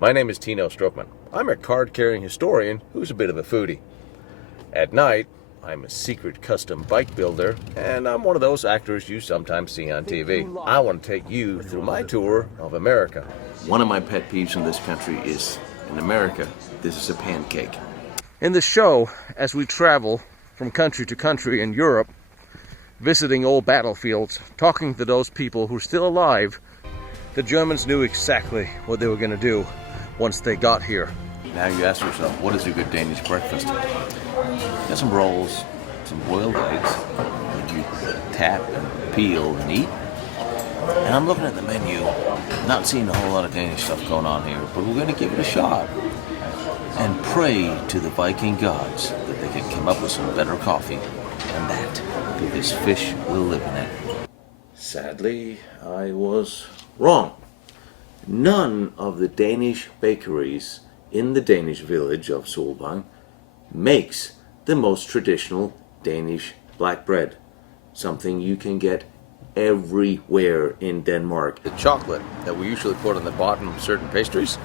My name is Tino Struckmann. I'm a card-carrying historian who's a bit of a foodie. At night, I'm a secret custom bike builder, and I'm one of those actors you sometimes see on TV. I want to take you through my tour of America. One of my pet peeves in this country is, in America, this is a pancake. In the show, as we travel from country to country in Europe, visiting old battlefields, talking to those people who are still alive, the Germans knew exactly what they were going to do once they got here. Now you ask yourself, what is a good Danish breakfast? Got some rolls, some boiled eggs, that you tap and peel and eat. And I'm looking at the menu, not seeing a whole lot of Danish stuff going on here, but we're going to give it a shot and pray to the Viking gods that they can come up with some better coffee than that, because fish will live in it. Sadly, I was wrong. None of the Danish bakeries in the Danish village of Solvang makes the most traditional Danish black bread, something you can get everywhere in Denmark. The chocolate that we usually put on the bottom of certain pastries,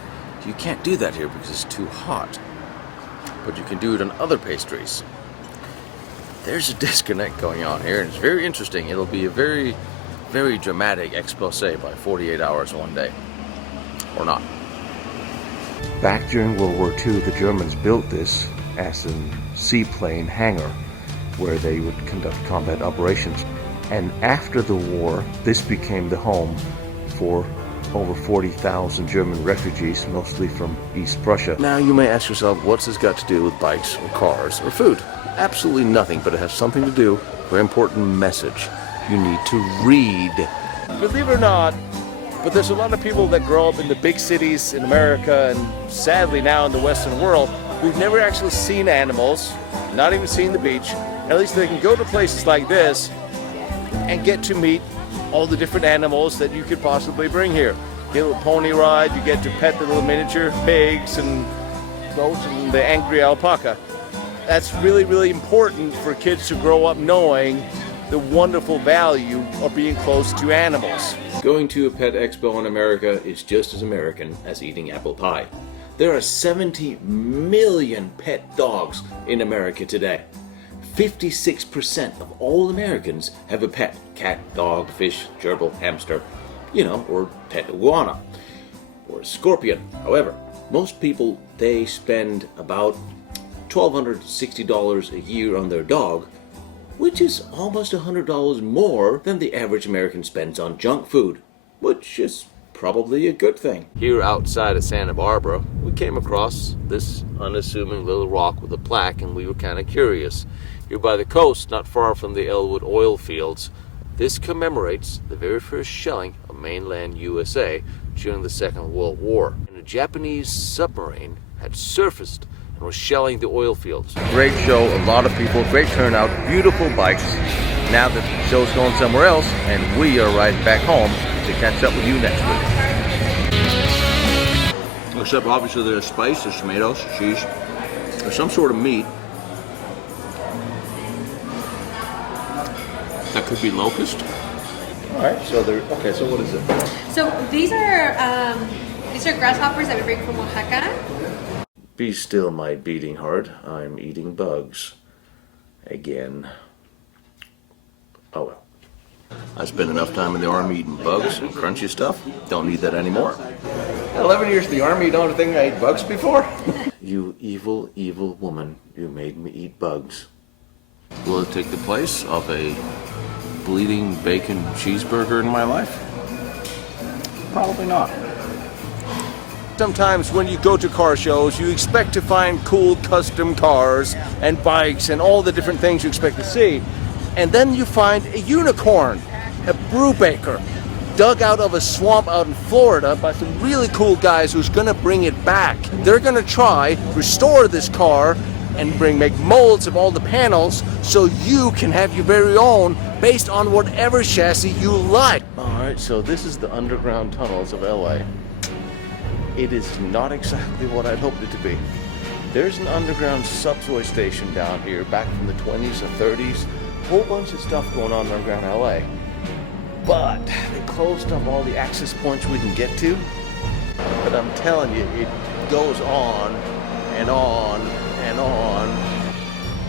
you can't do that here because it's too hot, but you can do it on other pastries. There's a disconnect going on here, and it's very interesting. It'll be a very, very dramatic expose by 48 hours one day, or not. Back during World War II, the Germans built this as a seaplane hangar where they would conduct combat operations. And after the war, this became the home for over 40,000 German refugees, mostly from East Prussia. Now you may ask yourself, what's this got to do with bikes or cars or food? Absolutely nothing, but it has something to do with a very important message. You need to read. Believe it or not, but there's a lot of people that grow up in the big cities in America and sadly now in the Western world who've never actually seen animals, not even seen the beach. At least they can go to places like this and get to meet all the different animals that you could possibly bring here. Get a little pony ride, you get to pet the little miniature pigs and goats and the angry alpaca. That's really, really important for kids to grow up knowing the wonderful value of being close to animals. Going to a pet expo in America is just as American as eating apple pie. There are 70 million pet dogs in America today. 56% of all Americans have a pet. Cat, dog, fish, gerbil, hamster, or pet iguana, or a scorpion. However, most people, they spend about $1,260 a year on their dog, which is almost $100 more than the average American spends on junk food, which is probably a good thing. Here outside of Santa Barbara, we came across this unassuming little rock with a plaque, and we were kind of curious. Here by the coast, not far from the Elwood oil fields, this commemorates the very first shelling of mainland USA during the Second World War. And a Japanese submarine had surfaced and was shelling the oil fields. Great show, a lot of people, great turnout, beautiful bikes. Now that the show's going somewhere else, and we are right back home to catch up with you next week. Except obviously there's spice, there's tomatoes, cheese, there's some sort of meat. That could be locust. All right, so so what is it? So these are grasshoppers that we bring from Oaxaca. Be still, my beating heart. I'm eating bugs. Again. Oh well. I spent enough time in the army eating bugs and crunchy stuff. Don't need that anymore. 11 years in the army, you don't think I ate bugs before? You evil, evil woman. You made me eat bugs. Will it take the place of a bleeding bacon cheeseburger in my life? Probably not. Sometimes when you go to car shows, you expect to find cool custom cars and bikes and all the different things you expect to see. And then you find a unicorn, a Brubaker, dug out of a swamp out in Florida by some really cool guys who's gonna bring it back. They're gonna try, restore this car, and make molds of all the panels so you can have your very own based on whatever chassis you like. Alright, so this is the underground tunnels of LA. It is not exactly what I'd hoped it to be. There's an underground subway station down here back from the 20s or 30s. Whole bunch of stuff going on in underground LA. But they closed up all the access points we can get to. But I'm telling you, it goes on and on and on.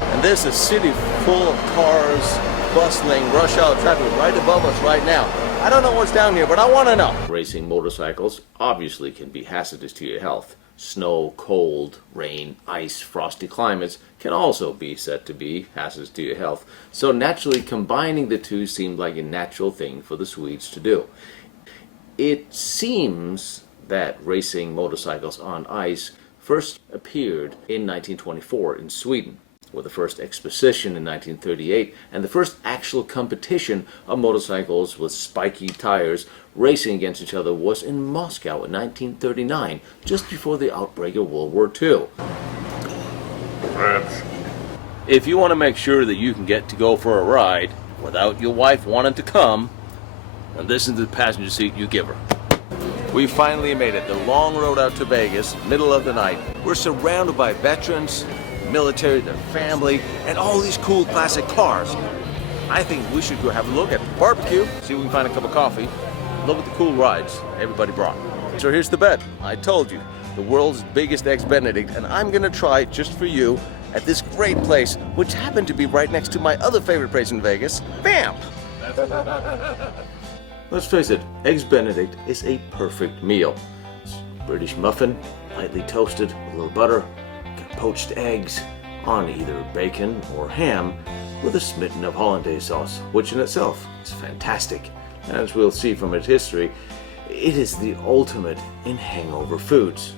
And there's a city full of cars, bustling, rush hour traffic right above us right now. I don't know what's down here, but I want to know. Racing motorcycles obviously can be hazardous to your health. Snow, cold, rain, ice, frosty climates can also be said to be hazardous to your health. So naturally, combining the two seemed like a natural thing for the Swedes to do. It seems that racing motorcycles on ice first appeared in 1924 in Sweden, with the first exposition in 1938, and the first actual competition of motorcycles with spiky tires racing against each other was in Moscow in 1939, just before the outbreak of World War II. If you want to make sure that you can get to go for a ride without your wife wanting to come, and listen to the passenger seat you give her. We finally made it, the long road out to Vegas, middle of the night. We're surrounded by veterans, military, their family, and all these cool classic cars. I think we should go have a look at the barbecue, see if we can find a cup of coffee, look at the cool rides everybody brought. So here's the bet. I told you, the world's biggest Benedict, and I'm gonna try it just for you at this great place, which happened to be right next to my other favorite place in Vegas, Vamp. Let's face it, Benedict is a perfect meal. It's a British muffin, lightly toasted, with a little butter, poached eggs on either bacon or ham with a smitten of hollandaise sauce, which in itself is fantastic. As we'll see from its history, it is the ultimate in hangover foods.